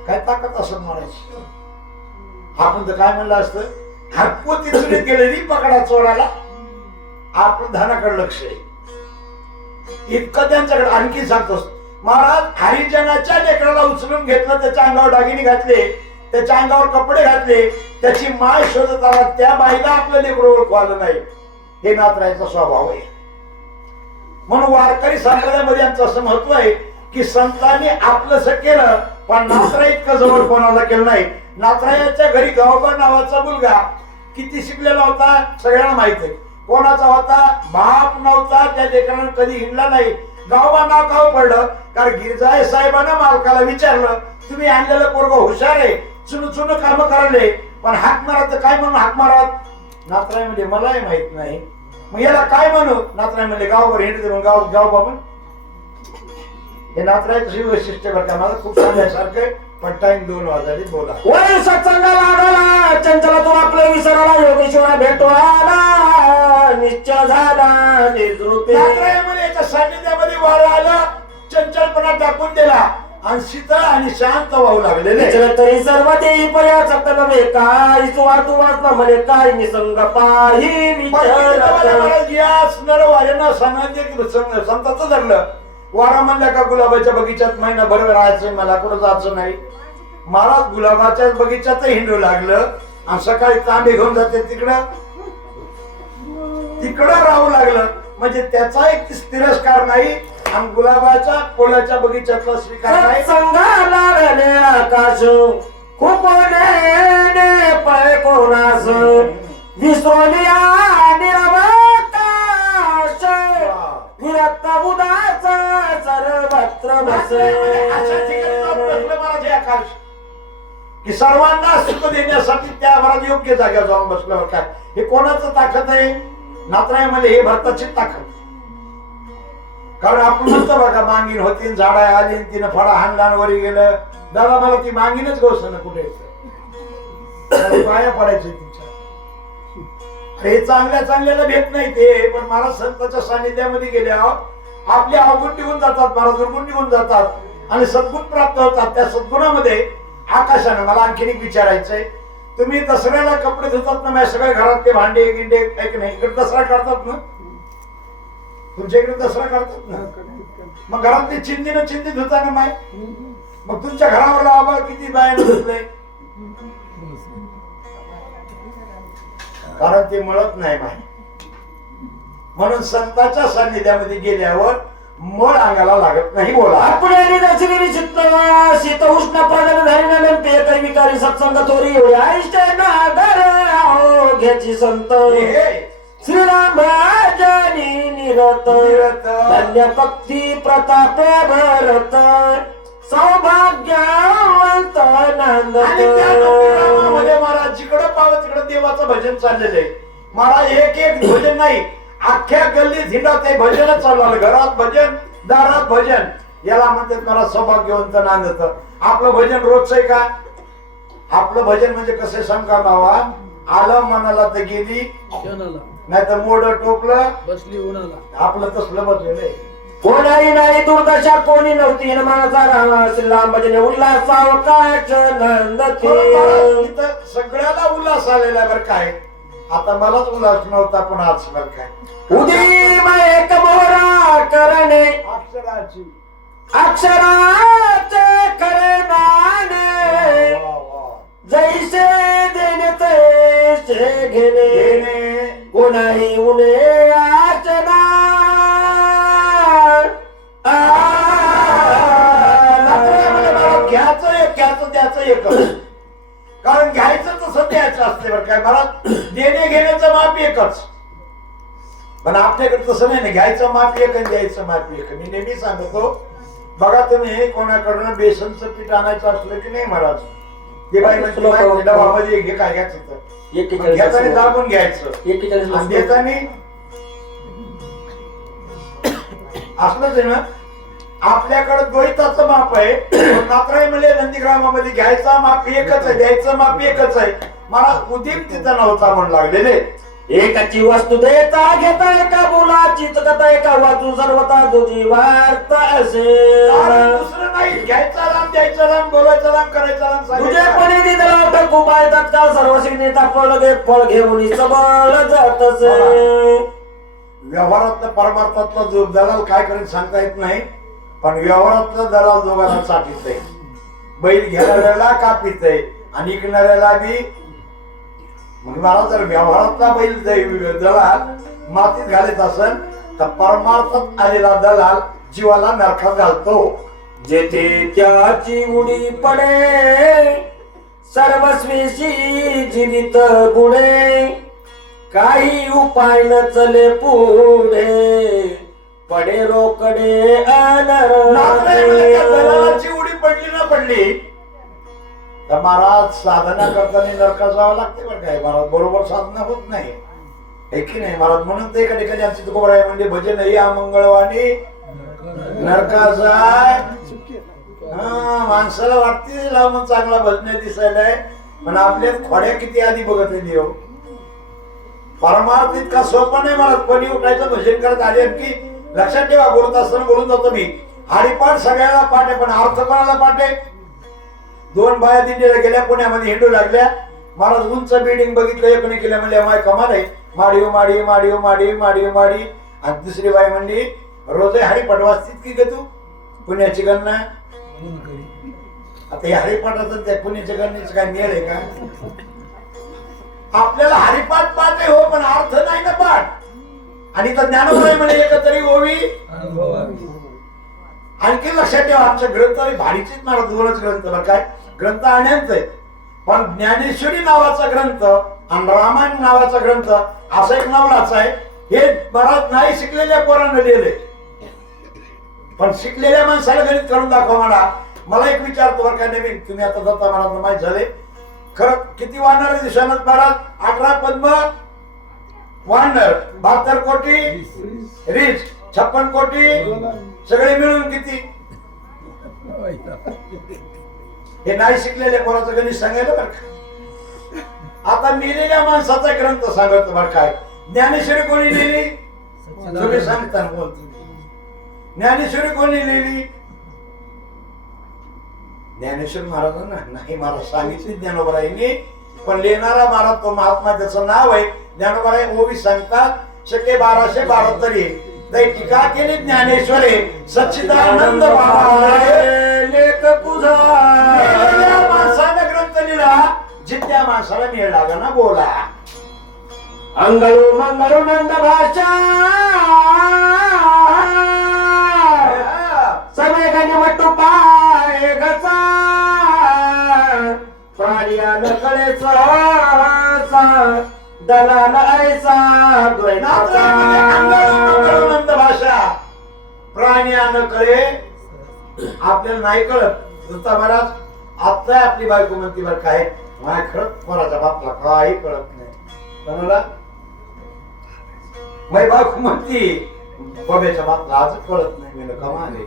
काय ताकद असं म्हणायची. आपण तर काय म्हणलं असतं हातपोती चुरीत गेलेली पकडा चोराला. आपलं धनाकडे लक्ष आहे इतकं त्यांच्याकडे. आणखी सांगतोस महाराज हरिजनाच्या लेकराला उचलून घेतलं, त्याच्या अंगावर दागिने घातले, त्याच्या अंगावर कपडे घातले, त्याची माय शोधत आला. त्या बाईला आपलं लेकरं ओळखू आलं नाही. हे नात्रायचा स्वभाव आहे. म्हणून वारकरी संप्रदायामध्ये आमचं असं महत्व आहे की संतांनी आपलंसं केलं पण नात्रा इतकं जवळ कोणाला केलं नाही. नात्रायाच्या घरी गावबा नावाचा मुलगा किती शिकलेला होता सगळ्यांना माहित आहे. कोणाचा होता? बाप नव्हता. त्या लेकरानं कधी हिंडला नाही. गावबा नाव गाव पडलं कारण गिरजाय साहेबांना मालकाला विचारलं तुम्ही आणलेलं पोरग हुशार आहे, चुन चुन काम करायले, पण हाक मारा तर काय म्हणून हाक मारात? नात्राय म्हणजे मलाही माहित नाही. मग याला काय म्हणू? नात्राय म्हणजे गावभर हिंडते मग गाव गाव बाबा. हे नात्रायचं वैशिष्ट्य बरं का. मला खूप सांगायसारखं पण टाइम 2 वाजले. बोला. वय सत्संगाला आला चंचलातून आपले विसरला योगेश्वरा भेटवाला निश्चय झाला निजरूपे. नात्रायामध्ये याच्या सान्निध्यामध्ये वारा आला, चंचलपणा टाकून दिला आणि शीतळ आणि शांत वाहू लागलेले. तरी सर्व देही पर्याचक्त नव्हे काय सुवातू वाचला म्हणे काय निसंग पाही विचार. संताचं धरलं. वारा म्हणल्या का गुलाबाच्या बगीच्यात महिनाभर राहायचं मला कुठं जायचं नाही. महाराज गुलाबाच्या बगीच्यात हिंडू लागलं आणि सकाळी तांबे घेऊन जाते तिकडं राहू लागलं. म्हणजे त्याचा एक तिरस्कार नाही आणि गुलाबाच्या फुलाच्या बगीच्यातला स्वीकार नाही. संघाला आकाश खूप पय कोणास विसरोलिया निरवकाश विरक्त बुधाचा सर्वत्र बसे. अशा ठिकाणी जाऊन बसलं महाराज हे आकाश की सर्वांना सुख देण्यासाठी त्या महाराज योग्य जागेवर जाऊन बसल्यावर काय हे कोणाचं ताकद आहे नात्रायमध्ये हे भरताची ताकद. कारण आपण म्हणतो बघा मांगीन होती झाडा आली आणि तिनं फळा हाणलांवरी गेलं दादा मला ती मांगीनच गोष्ट ना कुठे पाया पडायचं तिच्या. हे चांगल्याला भेट नाही ते पण महाराज संतांच्या सानिध्यामध्ये गेल्यावर आपले अवगुण निघून जातात महाराज दुर्गुण निघून जातात आणि सद्गुण प्राप्त होतात. त्या सद्गुणामध्ये आकाशानं मला आणखीन एक विचारायचंय तुम्ही दसऱ्याला कपडे धुतात ना माझ्या सगळ्या घरातले भांडे गिंडे काही नाही इकडे दसरा काढतात ना तुमच्या इकडे दसरा काढतात ना मग घरातली चिंदी धुता ना माय मग तुमच्या घरावर आबा किती बायानं धुतले कारण ते मळत नाही माय. म्हणून संतांच्या सान्निध्यामध्ये गेल्यावर मळ अंगाला लागत नाही. बोला आपल्याने दर्शनी चित्तवा शीत उष्ण प्रगत धरिण पे कैविकारी सत्संग थोरी एवढी आईष्ट नागर आओ घ्याची संत श्रीराम भजनी निरत धन्य भक्ती प्रताप भरत सौभाग्यवंत नंद. महाराज जिकडं पावत तिकडं देवाचं भजन चाललेलं आहे महाराज. एक भजन नाही अख्ख्या गल्लीत हिंडत आहे भजनच चाललं. घरात भजन दारात भजन याला म्हणतात मला सौभाग्यवंत नांदत. आपलं भजन रोजच आहे का आपलं भजन म्हणजे कसे शंका बाबा आलं मनाला तर गेली नाही तर मोड टोपलं बसली उन्हाला आपलं तसलं भजन आहे. कोणाही नाही दुर्दशा कोणी नव्हती माझा राम श्रीराम भजने उल्हास सावकाश नंदती. इथं सगळ्याला उल्हास आलेला आहे बरं काय आता मलाच उल्हास नव्हता पण आज बरं काय उदीम एक मोरा करणे अक्षराची अक्षराचे करणाने जैसे देणे तैसे घेणे कोणाही उणे आचना घ्यायचं द्यायचं एक कारण घ्यायचं तसं द्यायचं असते बरं काय मला देणे घेण्याचं माप एकच पण आपल्याकडे तसं नाही ना घ्यायचं माप एक आणि द्यायचं माप एक. मी नेहमी सांगतो बघा तुम्ही कोणाकडनं बेसनचं पीठ आणायचं असलं की नाही महाराज ते बाई म्हणजे डबामध्ये घे काय घ्यायचं घेताना दाबून घ्यायचं आणि देताना असलंच आहे ना. आपल्याकडे द्वैताचं माप आहे नात्राईमध्ये नंदीग्रामामध्ये घ्यायचा माप एकच आहे द्यायचं माप एकच आहे. मला उदीप तिथं नव्हता म्हणून लागलेले एकाची वस्तू देता घेता एका बोलाची कथा एका वाचू सर्वता तुझी वार्ता असेल. दुसरं नाही घ्यायचा राम द्यायचा राम बोलायचा राम करायचा राम तुझे पणी निधला टाकू पायतात का सर्व शिकण्याचा फळ घेऊन सबळ जात असे. व्यवहारातलं परमार्थातला जो दलाल काय करेल सांगता येत नाही पण व्यवहारातला दलाल दोघांना चाटीत आहे. बैल घेणाऱ्याला कापीत आहे आणि इकणाऱ्याला बी मग मला जर व्यवहारातला बैल दलाल मातीत घालत असेल तर परमार्थात आलेला दलाल जीवाला नरकात घालतो. जेथे त्याची उडी पडे सर्वस्वीशी जीवित गुणे काही उपाय न चले पुढे पडे रोकडे दलालाची उडी पडली ना पडली तर महाराज साधना करताना नरका जावं लागते बरं काय महाराज बरोबर साधना होत नाही हे की नाही महाराज. म्हणून ते एका ठिकाणी आमची तुकोबराय म्हणजे भजन या मंगळवाणी नरका जाय. माणसाला वाटते लावून चांगला भजन दिसायलाय पण आपल्यात खोड्या किती आधी बघत आहे देव. परमार्थ इतका सोपा नाही मला कोणी उठायचं भजन करत आले की लक्षात ठेवा बोलत असताना बोलून जातो मी हरिपाठ सगळ्याला पाठ आहे पण अर्थ कोणाला पाठ आहे. दोन बाया दिंडीला गेल्या पुण्यामध्ये हिंडू लागल्या महाराज उंच बिल्डिंग बघितलं एक नाही केल्या म्हणजे माय कमाल आहे माडीव माडी माडीव माडी माडीव माडी आणि दुसरी बाई म्हणली रोज हरिपाठ वाचतीत की ग तू पुण्याची गणना. आता हे हरिपाठाचं त्या पुण्याच्या गणनेचं काय मेळ आहे का. आपल्याला हरिपाठ पाठ आहे हो पण अर्थ नाही ना पाठ. आणि तर ज्ञानोबाई म्हणे एकतरी ओवी आणखी लक्षात ठेवा आमच्या ग्रंथ भारीचीच मला दोनच ग्रंथ काय ग्रंथ आणण्याच आहे पण ज्ञानेश्वरी नावाचा ग्रंथ आणि रामायण नावाचा ग्रंथ असा एक नवलाच आहे. हे बराच नाही शिकलेल्या पोरांना लिहिले, पण शिकलेल्या माणसाला गणित करून दाखवा म्हणा. मला एक विचारतो बरं का नवीन, तुम्ही आता दत्ता महाराज माहीत झाले खरं किती वानर दिवसानंद महाराज? 18 पद्म वानर, 72 कोटी रीच, 56 कोटी सगळे मिळून किती? हे नाही शिकलेल्या पोराचं गणित सांगायला बरं का. आता मेलेल्या माणसाचा ग्रंथ सांगतो बरं काय. ज्ञानेश्वरी कोणी लिहिली? तुम्ही सांगता बोलतो. ज्ञानेश्वरी कोणी लिहिली? ज्ञानेश्वर महाराजांना नाही महाराज सांगितली ज्ञानोबरायांनी, पण लिहिणारा महाराज तो महात्मा त्याचं नाव आहे ज्ञानोबराय. ओवी सांगतात शके 1212 तरी टीका केली ज्ञानेश्वरे सच्चिदानंद लेख तुझा माणसाने ग्रंथ लिहिला, जित्या माणसाला मेळ लागा ना बोला. अंगळू मंगळू नंद भाषा सगळे गणी वटू पाय गचा प्राणियान कळेचा दलाल ऐसा नंद भाषा प्राण्यानं कळे आपल्याला नाही कळत. दत्ता महाराज आता आपली बायको म्हणती बरं काय माझ्या खरंच पोराच्या बापला काही कळत नाही. कोणाला? माझी बायको म्हणती बब्याच्या बापला आज कळत नाही. मी कमाले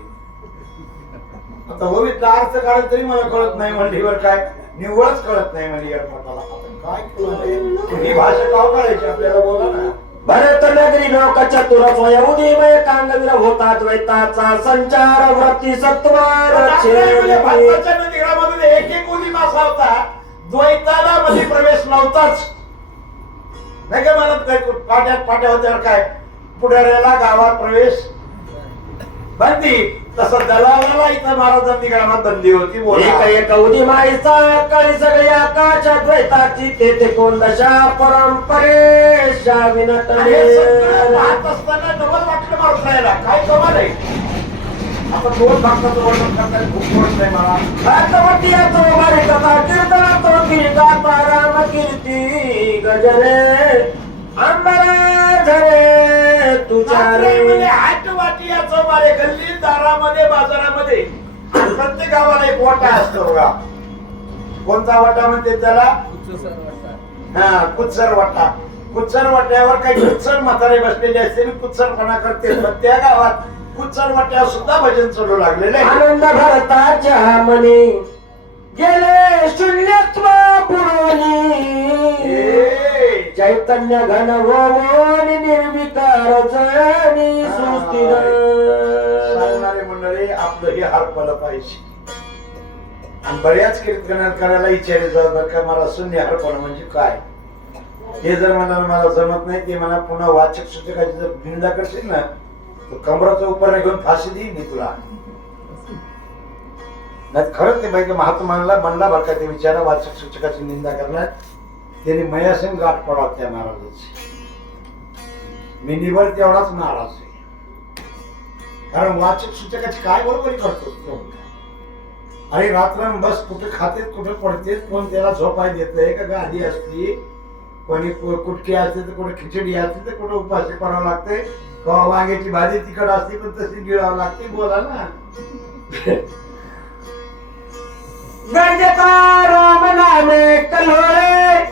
आता ओवीतला अर्थ काढत तरी मला कळत नाही म्हणली बरं काय, निव्वळच कळत नाही म्हणजे पोटाला. काय कळत ही भाषा का कळायची आपल्याला बोला ना. भरत नगरी लोक चतुर स्वयंदीमय कांगवीर होता द्वैताचा संचार वृत्ती सत्वार भारताच्या नदीगडामध्ये एक एक उदी मासा होता, द्वैताला मध्ये प्रवेश नव्हताच. नाही का म्हणत काय पाट्यात पाट्या होत्यावर काय पुढाऱ्याला गावात प्रवेश बंदी, तसं दलालाला इथं महाराजांनी ग्रामात बंदी होती. एक एक उदी माईचा कळी सगळी आकाशात द्वैताची तेथे कोण दशा परंपरेशा विनटले. पाहत असताना डबल वाटलं मारून राहिला काय कमाल आहे. आता 2 भागाचं वर्णन करताना खूप कळत नाही मला. भागवतीयाचो मारी कथा कीर्तनाचो कीर्ता राम कीर्ती गजरे अंबरा झरे तुझ्या रे. हात वाटियाचं मारे गल्ली दारामध्ये बाजारामध्ये आणि प्रत्येक गावाला एक वाटा असतो बघा. कोणता वाटा म्हणते त्याला? हा कुत्सर वाटा. कुत्सर वाट्यावर काही कुत्सर म्हातारे बसलेले असते आणि कुत्सरपणा करते. पण त्या गावात कुत्सर वाट्यावर सुद्धा भजन चालू लागलेले. आनंद भरताच्या मनी गेले शून्यत्व पुरवली चैतन्य घन होऊन निर्विकार जणी सुस्थिर. सांगणारे मंडळी आपलं हे हरपलं पाहिजे. आणि बऱ्याच कीर्तनात विचारले जातात का मला शून्य हरपणं म्हणजे काय. हे जर मला जमत नाही ते मला पुन्हा वाचक सूचकाची जर निंदा करशील ना तर कमराचा उपर घेऊन फाशी देईन मी तुला. नाही खरंच ते बाई महात्माला म्हणला बरं का ते विचारा वाचक सूचकाची निंदा करणार त्यांनी मयासन गाठ पडा त्या महाराजाची. मी निवड तेवढाच नाराज आहे. कारण वाचक सूचकाची काय बरोबरी करतो. अरे रात्र बस कुठे खाते कुठे पडते, कोण त्याला झोपाय देतंय का गादी असती, कोणी कुटकी असते तर कुठे खिचडी असते तर कुठे उपाशी करावं लागते, किंवा वांग्याची भाजी तिखट असते पण तशी गिळावं लागते. बोला ना. गरजेचा राम नामे कलोळे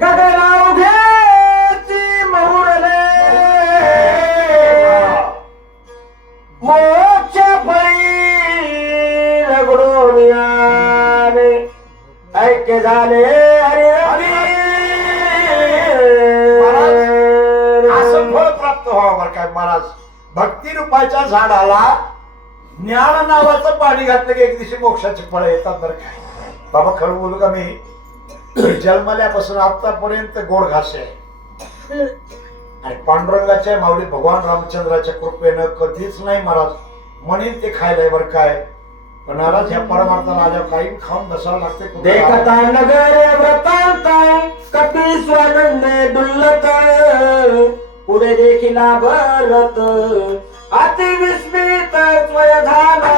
गगना उघेची मोरले मोक्ष फळी रगडून याने ऐक्य झाले हरी असं फळ प्राप्त व्हावं बरं काय महाराज. भक्ती रूपाच्या झाडाला ज्ञान नावाचं पाणी घातलं की एक दिवशी मोक्षाचे फळ येतात बरं काय. बाबा खरं बोलू का मी जन्मल्यापासून आतापर्यंत गोड घास आहे आणि पांडुरंगाच्या माऊली भगवान रामचंद्राच्या कृपेनं कधीच नाही महाराज म्हणेन ते खायलाय बरं काय. पण महाराज ह्या परमार्थाला आल्यावर काही खाऊन बसावं लागते. देखता नगर व्रतांत कपी स्वानंद डुल्लत पुढे देखीला भरत अति विस्मित स्वय झाला.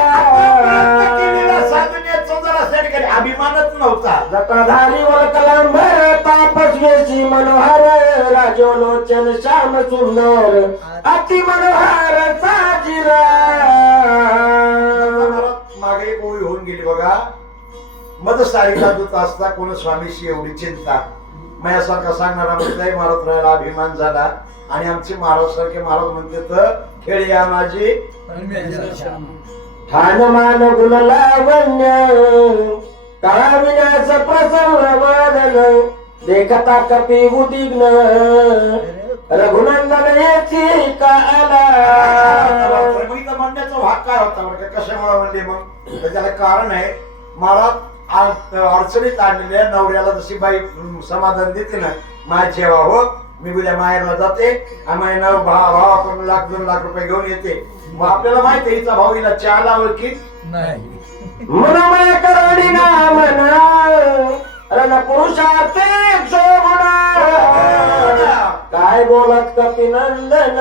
साधनेचा जरा अभिमानच नव्हता. जटाधारी वर कलांबर श्याम सुंदर अति मनोहर साजिरा. मागे एक ओळी होऊन गेली बघा. मद सारिका दूत असता कोण स्वामीशी एवढी चिंता. माझ्यासारखा सांगणारा म्हणताय महाराज राहायला अभिमान झाला. आणि आमचे महाराज सारखे महाराज म्हणते तर खेळया माझी ठाणमान गुण लावण्य काळविण्यास प्रसन्न वादन देखता कपी उदिग्न रघुनंदन येथे का आला. मग इथं म्हणण्याचा भाग काय होता बरं का? कशामुळे म्हणले मग? तर त्याला कारण आहे. महाराज अडचणीत आणलेल्या नवऱ्याला जशी बाई समाधान देते ना, माय जेव्हा हो मी उद्या माहेरला जाते आणि माझ्या भावाकडून 1,00,000-2,00,000 रुपये घेऊन येते. मग आपल्याला माहिती आहे हिचा भाऊ हिला चहाला ओळखी नाही. मनमय करुणी नामना रण पुरुषाचे काय बोलत कपिनंदन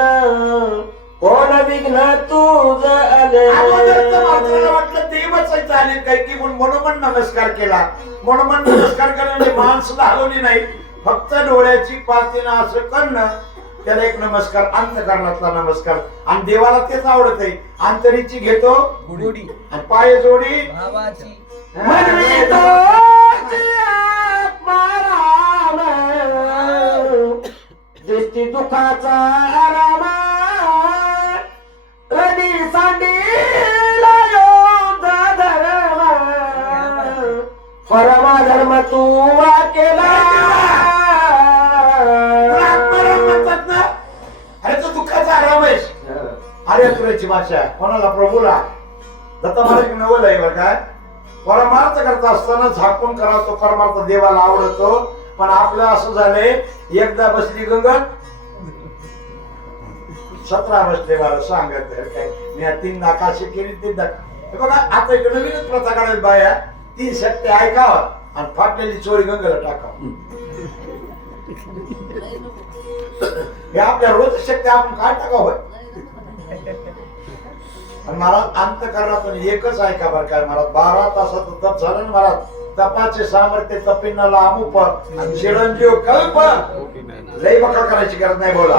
कोण विघ्न तुझ आले. वाटलं देवच चालेल काय की म्हणून नमस्कार केला. म्हणून नमस्कार करण्याची मान सुद्धा हलवली नाही. फक्त डोळ्याची पातीनं असं करणं त्याला एक नमस्कार. अंतकरणातला नमस्कार. आणि देवाला तेच आवडत आहे. अंतरीची घेतो गुडी आणि पाय जोडी भावाची मनवी तोची आत्मा राम दिसती दुखाचा आराम रडी सांडीला योद्ध धर्म परमा धर्म तू केला. म्हणतात ना, अरे तो दुःखाचा आराम आहेस. अरे तुझ्याची भाषा कोणाला प्रभूला दत्त महाराज नवल आहे बरं काय. परमार्थ करता असताना झाकून करा तो परमार्थ देवाला आवडतो. पण आपलं असं झालंय एकदा बसली गंगत 17 बसले मला सांगत काय मी 3 नाकाशी केली 3 हे बघा. आता इकडे नवीनच प्रथा काढायला बाया 3 सत्य ऐकावं आणि फाटलेली चोरी गंगेला टाकावं. हे आपल्या रोज शक्य आपण काय टाकावं. महाराज अंतकरणातून एकच ऐका बरं काय. महाराज 12 तासाचं तप झालं ना महाराज. तपाचे सामर्थ्य तपिन्नाला अमुप आणि चिरंजीव कल्प. लई बकळ करायची गरज नाही. बोला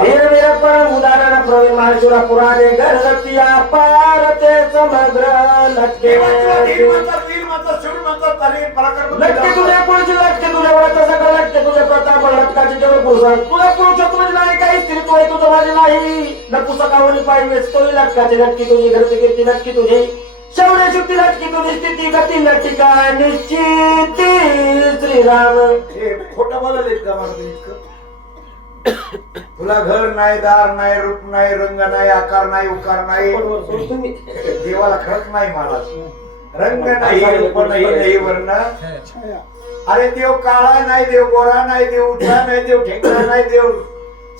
उदाहरण प्रवीण महाशुरा पुराणे गणपती अपार ते समग्र लटके लटके तुझे पुरुष लटके तुझे व्रत सगळं लटके तुझे प्रताप लटकाचे जेवढे पुरुष तुला पुरुष तुझी नाही काही स्त्री तुझे तुझं माझी नाही न पुस्तकावरी पाहिजे तोही लटकाचे लटकी तुझी घरची कीर्ती लटकी तुझी शौर्य शुक्ती लटकी तुझी स्थिती गती लटका निश्चिती श्रीराम. हे खोटं बोलायला का महाराज इतकं? तुला घर नाही, दार नाही, रूप नाही, रंग नाही, आकार नाही, उकार नाही. देवाला खरंच नाही महाराज. रंग नाही, रूप नाही, नाही वर्ण. अरे देव काळा नाही, देव गोरा नाही, देव उठा नाही, देव ठेकला नाही, देव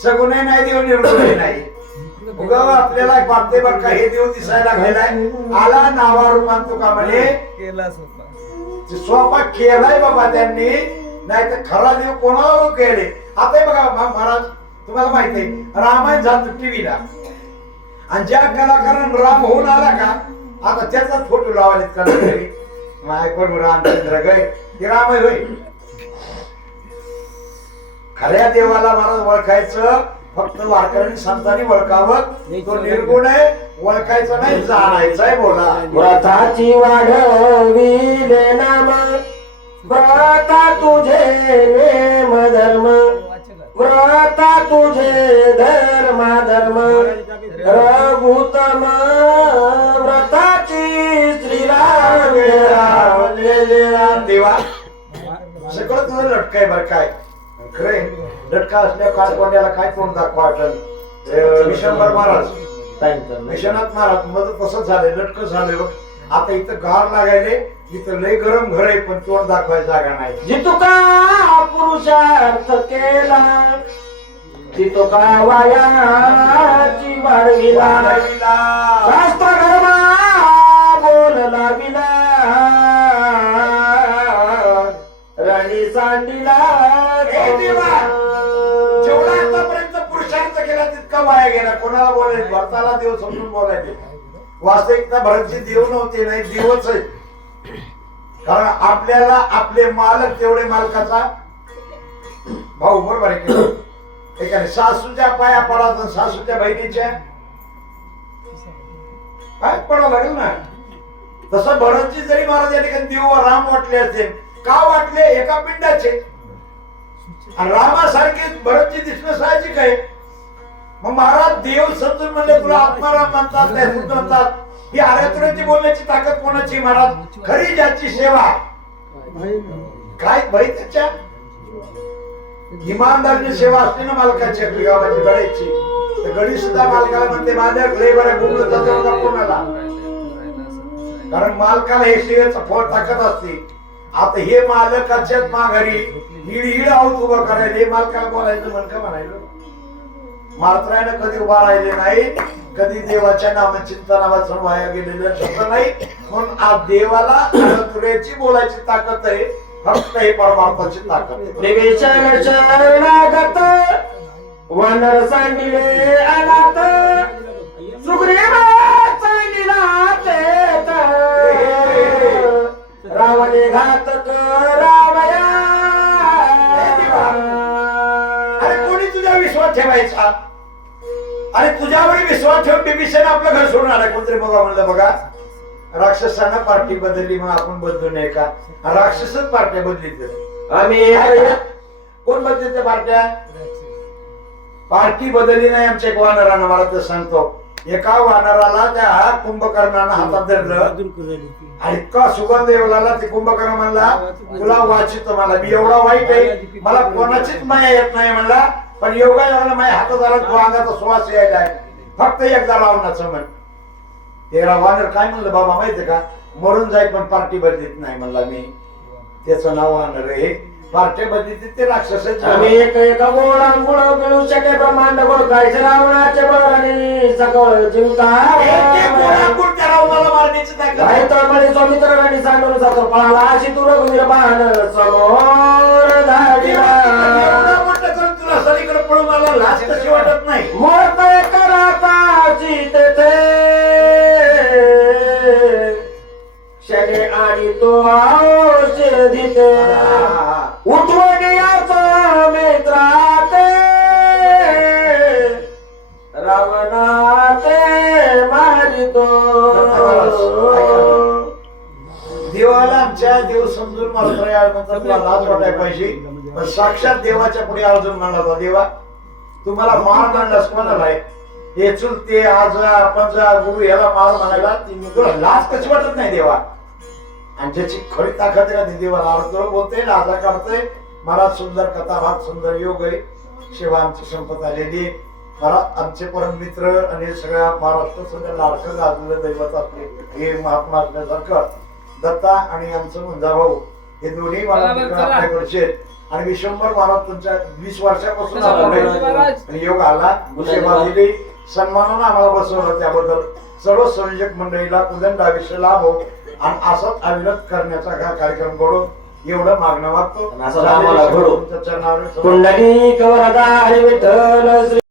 सगुण नाही, देव निर्गुण नाही. उगा आपल्याला वाटते बरं का हे देव दिसायला गेलाय. आला नावा रूपान तुका म्हणे केला स्वतः स्वयंपाक केलाय बाबा त्यांनी. नाही तर खरा देव कोणावर केले. आता बघा महाराज तुम्हाला माहिती आहे रामायण झालं टीव्हीला. आणि ज्या कलाकारांना राम होऊन आला का आता त्याचाच फोटो लावायला कोण रामचंद्र गय ते राम आहे होय. खऱ्या देवाला महाराज ओळखायचं फक्त वारकऱ्यांनी संतांनी ओळखावं. तो निर्गुण आहे ओळखायचं नाही जाणायचं आहे. बोला व्रताची वाढविले नाम व्रता तुझे नेम धर्म व्रता तुझे धर्म धर्म रघुतम व्रताची श्रीराम राम देवा सगळं तुझं लटकाय बर काय खरे. लटका असल्या काळकोंड्याला काय तोंड दाखवा. विशंभर महाराज विश्वनाथ महाराज मध्ये तसंच झालंय. लटक झालंय बघ. आता इथं गार लागायले इथं लय गरम घर आहे पण तोंड दाखवायची जागा नाही. जितुका पुरुषार्थ केला तितुका वायाची वाढविला शास्त्र धर्मा बोलला विला रणी सांडिला. जेवढा आतापर्यंत पुरुषार्थ केला तितका वाया गेला. कोणाला बोलायचे भरताला देव समजून बोलायचे. वास्तविकता भरतची देव नव्हते नाही देवच आहे. कारण आपल्याला आपले मालक तेवढे मालकाचा भाऊ बरोबर आहे. एखाद्या सासूच्या पाया पडायचं आणि सासूच्या बहिणीच्या काय पडावं लागेल ना. तसं भरतजी जरी महाराज या ठिकाणी देव राम वाटले असेल, का वाटले? एका पिंडाचे. आणि रामासारखे भरतजी दिसणं साहजिक आहे. मग महाराज देव समजून म्हणले तुला आत्माराम म्हणतात, नाही सुद्धा म्हणतात. ही आर्यतुराची बोलण्याची ताकद कोणाची महाराज? खरी ज्याची सेवा काय भाई त्याच्या इमानदारीची सेवा असते ना मालकाची, आपली गावाची गडीची, तर गडी सुद्धा मालकाला म्हणते माझ्या लय बऱ्या बोलून जातो का कोणाला, कारण मालकाला हे सेवेचं फळ टाकत असते. आता हे मालकाच्याच माघारी हिड हिड आऊत उभं करायला हे मालकाला बोलायचं म्हण का म्हणायलो. मालकाने कधी उभा राहिले नाही, कधी देवाच्या नामचिंतनावाचून वाया गेलेलं शब्द नाही. म्हणून आज देवाला आर्यतुराची बोलायची ताकद आहे, फक्त हे परमार्थाची ताकद आहे. देवीच्या शरणागत वानर सांडिले अनाथ सुग्रीवा सांडिला तेत रावणे घातक रावया. अरे कोणी तुझा विश्वास ठेवायचा? अरे तुझ्यावर विश्वास ठेवून बिभीषण आपलं घर सोडून आला. कोणतरी बघा म्हणलं बघा राक्षसांना पार्टी बदलली मग आपण बदलू नये का? राक्षसच पार्ट्या बदलित. आम्ही कोण बदलते पार्ट्या? पार्टी बदलली नाही. आमच्या एक वानरानं मला तर सांगतो, एका वानराला त्या कुंभकर्णानं हातात धरलं आणि इतका सुगंध येवला ते कुंभकर्ण म्हणला तुला वाचित मला मी एवढा वाईट आहे, मला कोणाचीच माया येत नाही म्हणला, पण योगा योगाला माझ्या हातात आला तो अंगाचा श्वास यायला फक्त एकदा लावण्याचं म्हण. तेरा वानर काय म्हणलं बाबा माहितीये का? मरून जाईल पण पार्टी बदलीत नाही म्हणला मी. त्याचं नाव वानर आहे. पार्टी बदलीत ते राक्षस. आम्ही एक गोळा गुळ मिळू शके ब्रह्मांड गोळ गायचं रावणाचे बळाने सकळ जिंका मित्र राणी सांगून जातो पाला अशी तू रघुवीर बाण समोर धाडीला तुला सगळीकडे पळून मला लाज कशी वाटत नाही? मोरतय कराताची तेथे शने आणि तो औषधीते उठवण्याचा मित्राते रावणाते मारितो. देवाला आमच्या देव समजून मला तुला लाज वाटायला पाहिजे, पण साक्षात देवाच्या पुढे अर्जुन म्हणला देवा तुम्हाला मार मांडलास कोणाला आहे? हे चुलते आज आपण गुरु याला मार म्हणायला तुला लाज कशी वाटत नाही देवा? आणि ज्याची खरी ताकद आहे देवाला अर्जुन बोलते लाजा काढते. मला सुंदर कथा भाग सुंदर योग आहे. शिवा आमची संपत आलेली मला आमचे परम मित्र आणि सगळ्या महाराष्ट्र सगळ्या लाडकं गाजलेलं दैवत असले हे महात्मा असल्यासारखं दत्ता आणि आमचं मुंजा भाऊ हे दोन्ही आपल्याकडचे आणि विश्वंभर महाराज तुमच्या 20 वर्षापासून आणि योग आला सेवा दिली सन्मानानं आम्हाला बसवलं. त्याबद्दल सर्व संयोजक मंडळीला तुझ्या आयुष्य लाभ हो आणि असंच अविरत करण्याचा हा कार्यक्रम घडून एवढं मागणं मागतो. पुंडलिक वरदा हरी विठ्ठल श्री